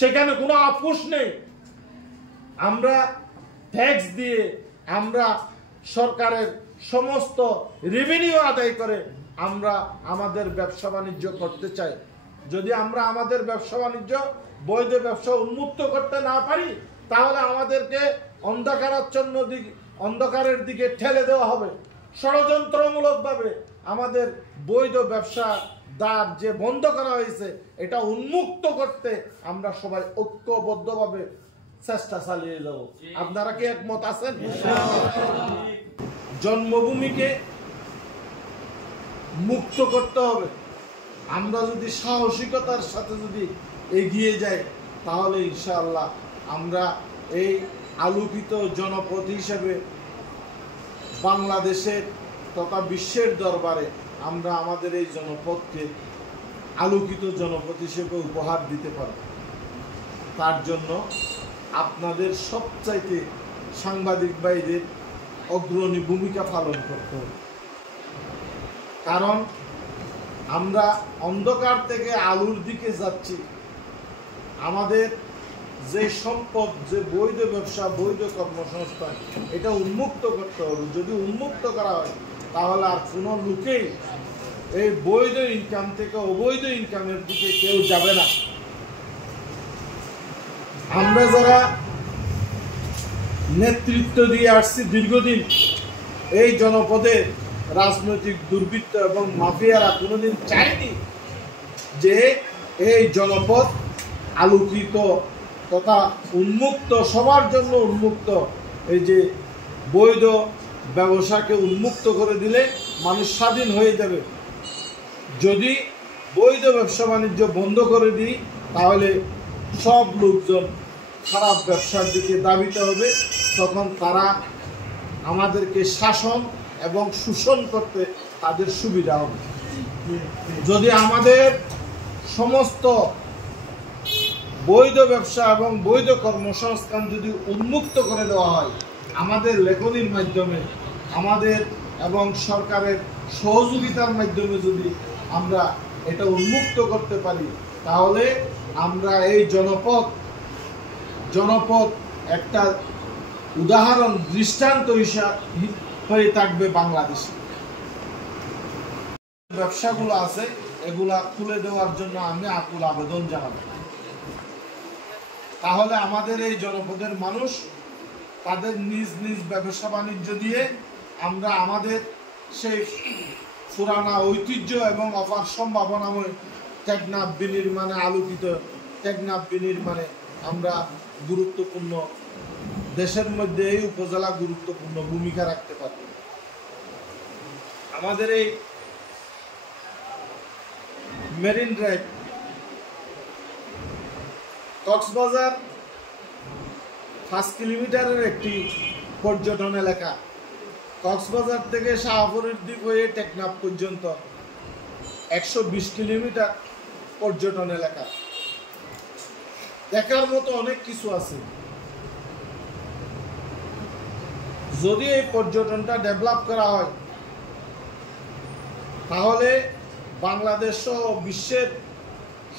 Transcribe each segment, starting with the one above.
সেখানে কোনো আপোষ নেই। আমরা ট্যাক্স দিয়ে, আমরা সরকারের সমস্ত রেভিনিউ আদায় করে আমরা আমাদের ব্যবসা বাণিজ্য করতে চাই। যদি আমরা আমাদের ব্যবসা বাণিজ্য, বৈধ ব্যবসা উন্মুক্ত করতে না পারি, তাহলে আমাদেরকে অন্ধকারের দিকে ঠেলে দেওয়া হবে। ষড়যন্ত্রমূলকভাবে আমাদের বৈধ ব্যবসা দ্বার যে বন্ধ করা হয়েছে, এটা উন্মুক্ত করতে আমরা সবাই ঐক্যবদ্ধভাবে চেষ্টা চালিয়ে যাব। আপনারা কি একমত আছেন? জন্মভূমিকে মুক্ত করতে হবে। আমরা যদি সাহসিকতার সাথে যদি এগিয়ে যাই, তাহলে ইনশাআল্লাহ আমরা এই আলোকিত জনপদ হিসেবে বাংলাদেশের তথা বিশ্বের দরবারে আমরা আমাদের এই জনপদকে আলোকিত জনপদ হিসেবে উপহার দিতে পারব। তার জন্য আপনাদের সবচাইতে সাংবাদিক ভাইদের অগ্রণী ভূমিকা পালন করতে হবে। কারণ আমরা অন্ধকার থেকে আলোর দিকে যাচ্ছি। আমাদের যে সম্পদ, যে বৈধ ব্যবসা, বৈধ কর্মসংস্থান, এটা উন্মুক্ত করতে হবে। যদি উন্মুক্ত করা হয়, তাহলে আর কোনো লোকেই এই বৈধ ইনকাম থেকে অবৈধ ইনকামের দিকে কেউ যাবে না। আমরা যারা নেতৃত্ব দিয়ে আসছি দীর্ঘদিন, এই জনপদে রাজনৈতিক দুর্বৃত্ত এবং মাফিয়ারা কোনোদিন চায়নি যে এই জনপদ আলোকিত তথা উন্মুক্ত, সবার জন্য উন্মুক্ত, এই যে বৈধ ব্যবসাকে উন্মুক্ত করে দিলে মানুষ স্বাধীন হয়ে যাবে। যদি বৈধ ব্যবসা বাণিজ্য বন্ধ করে দিই, তাহলে সব লোকজন খারাপ ব্যবসার দিকে ধাবিত হবে। তখন তারা আমাদেরকে শাসন এবং শোষণ করতে তাদের সুবিধা হবে। যদি আমাদের সমস্ত বৈধ ব্যবসা এবং বৈধ কর্মসংস্থান যদি উন্মুক্ত করে দেওয়া হয়, আমাদের লেখনির মাধ্যমে, আমাদের এবং সরকারের সহযোগিতার মাধ্যমে যদি আমরা এটা উন্মুক্ত করতে পারি, তাহলে আমরা এই জনপদ একটা উদাহরণ, দৃষ্টান্ত হয়ে থাকবে বাংলাদেশে। ব্যবসাগুলো আছে, এগুলা খুলে দেওয়ার জন্য আমি আকুল আবেদন জানাবো। তাহলে আমাদের এই জনপদের মানুষ তাদের নিজ নিজ ব্যবসা বাণিজ্য দিয়ে আমরা আমাদের সেই পুরানা ঐতিহ্য এবং অপার সম্ভাবনাময় টেকনাফ বিনির্মাণে, আলোকিত টেকনাফ বিনির্মাণে আমরা গুরুত্বপূর্ণ, দেশের মধ্যে এই উপজেলা গুরুত্বপূর্ণ ভূমিকা রাখতে পারব। আমাদের এই মেরিন ড্রাইভ, কক্সবাজার 5 কিলোমিটারের একটি পর্যটন এলাকা। কক্সবাজার থেকে শাহপুরের দ্বীপ হয়ে টেকনাফ পর্যন্ত 120 কিলোমিটার পর্যটন এলাকা। দেখার মতো অনেক কিছু আছে। যদি এই পর্যটনটা ডেভেলপ করা হয়, তাহলে বাংলাদেশ সহ বিশ্বের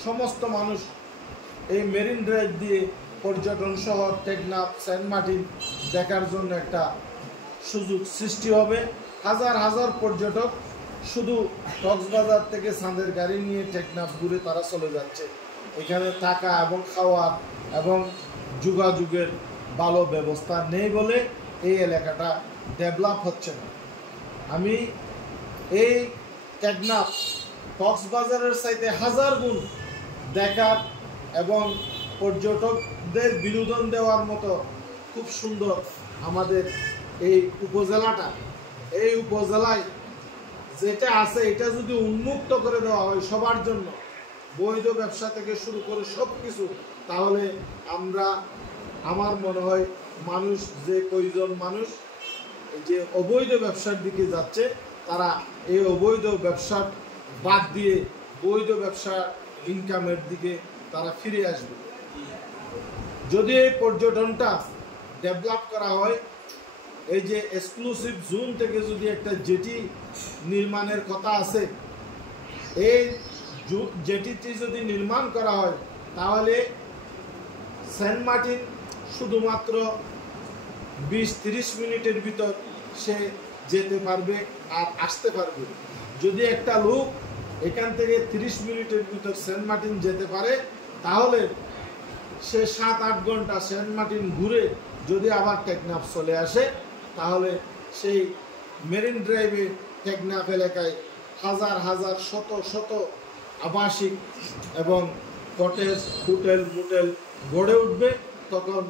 সমস্ত মানুষ এই মেরিন ড্রাইভ দিয়ে পর্যটন শহর টেকনাফ, সেন্ট মার্টিন দেখার জন্য একটা সুযোগ সৃষ্টি হবে। হাজার হাজার পর্যটক শুধু কক্সবাজার থেকে চাঁদের গাড়ি নিয়ে টেকনাফ ঘুরে তারা চলে যাচ্ছে। এখানে থাকা এবং খাওয়ার এবং যোগাযোগের ভালো ব্যবস্থা নেই বলে এই এলাকাটা ডেভেলপ হচ্ছে না। আমি এই টেকনাফ কক্সবাজারের চাইতে হাজার গুণ দেখার এবং পর্যটকদের বিনোদন দেওয়ার মতো খুব সুন্দর আমাদের এই উপজেলাটা। এই উপজেলায় যেটা আছে, এটা যদি উন্মুক্ত করে দেওয়া হয় সবার জন্য, বৈধ ব্যবসা থেকে শুরু করে সব কিছু, তাহলে আমার মনে হয় মানুষ, যে কয়জন মানুষ যে অবৈধ ব্যবসার দিকে যাচ্ছে, তারা এই অবৈধ ব্যবসার বাদ দিয়ে বৈধ ব্যবসা ইনকামের দিকে তারা ফিরে আসবে। যদি এই পর্যটনটা ডেভেলপ করা হয়, এই যে এক্সক্লুসিভ জোন থেকে যদি একটা জেটি নির্মাণের কথা আছে, এই জেটিটি যদি নির্মাণ করা হয়, তাহলে সেন্ট মার্টিন শুধুমাত্র 20-30 মিনিটের ভিতর সে যেতে পারবে আর আসতে পারবে। যদি একটা লোক এখান থেকে 30 মিনিটের ভিতর সেন্ট মার্টিন যেতে পারে, তাহলে সে 7-8 ঘন্টা সেন্ট মার্টিন ঘুরে যদি আবার টেকনাফ চলে আসে, তাহলে সেই মেরিন ড্রাইভে টেকনাফ এলাকায় হাজার হাজার শত শত আবাসিক এবং কটেজ, হোটেল, মোটেল গড়ে উঠবে। তখন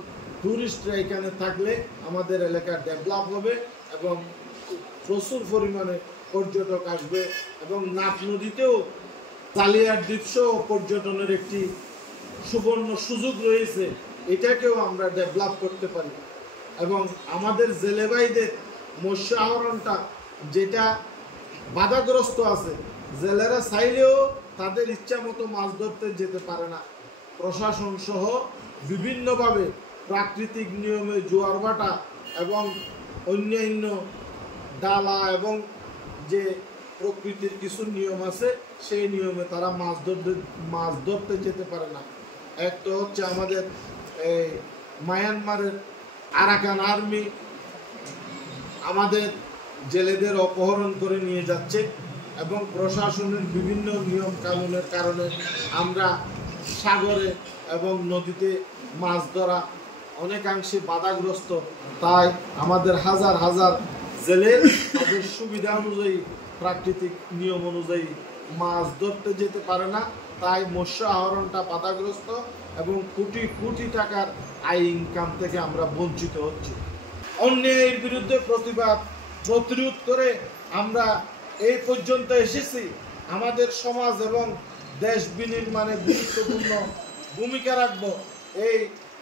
ট্যুরিস্টরা এখানে থাকলে আমাদের এলাকা ডেভেলপ হবে এবং প্রচুর পরিমাণে পর্যটক আসবে এবং নাফ নদীতেও চালিয়ার দ্বীপসহ পর্যটনের একটি সুবর্ণ সুযোগ রয়েছে, এটাকেও আমরা ডেভেলপ করতে পারি। এবং আমাদের জেলে ভাইদের মৎস্য আহরণটা যেটা বাধাগ্রস্ত আছে, জেলেরা চাইলেও তাদের ইচ্ছা মতো মাছ ধরতে যেতে পারে না। প্রশাসন সহ বিভিন্নভাবে প্রাকৃতিক নিয়মে জোয়ার ভাটা এবং অন্যান্য ডালা এবং যে প্রকৃতির কিছু নিয়ম আছে, সেই নিয়মে তারা মাছ ধরতে যেতে পারে না। এক তো হচ্ছে আমাদের এই মায়ানমারের আরাকান আর্মি আমাদের জেলেদের অপহরণ করে নিয়ে যাচ্ছে এবং প্রশাসনের বিভিন্ন নিয়ম কানুনের কারণে আমরা সাগরে এবং নদীতে মাছ ধরা অনেকাংশে বাধাগ্রস্ত। তাই আমাদের হাজার হাজার জেলে তাদের সুবিধা অনুযায়ী, প্রাকৃতিক নিয়ম অনুযায়ী মাছ ধরতে যেতে পারে না। তাই মৎস্য আহরণটা বাধাগ্রস্ত এবং কোটি কোটি টাকার আয় ইনকাম থেকে আমরা বঞ্চিত হচ্ছি। অন্যায়ের বিরুদ্ধে প্রতিরোধ করে আমরা এই পর্যন্ত এসেছি। আমাদের সমাজ এবং দেশ বিনির্মাণে গুরুত্বপূর্ণ ভূমিকা রাখব। এই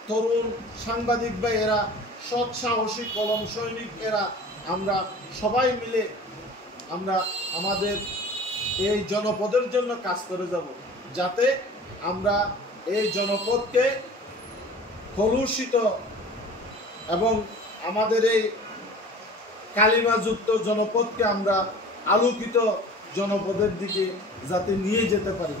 তরুণ সাংবাদিক ভাইয়েরা, সৎ সাহসী কলম সৈনিক এরা, আমরা সবাই মিলে আমরা আমাদের এই জনপদের জন্য কাজ করে যাব, যাতে আমরা এই জনপদকে কলুষিত এবং আমাদের এই কালিমাযুক্ত জনপদকে আমরা আলোকিত জনপদের দিকে যাতে নিয়ে যেতে পারি।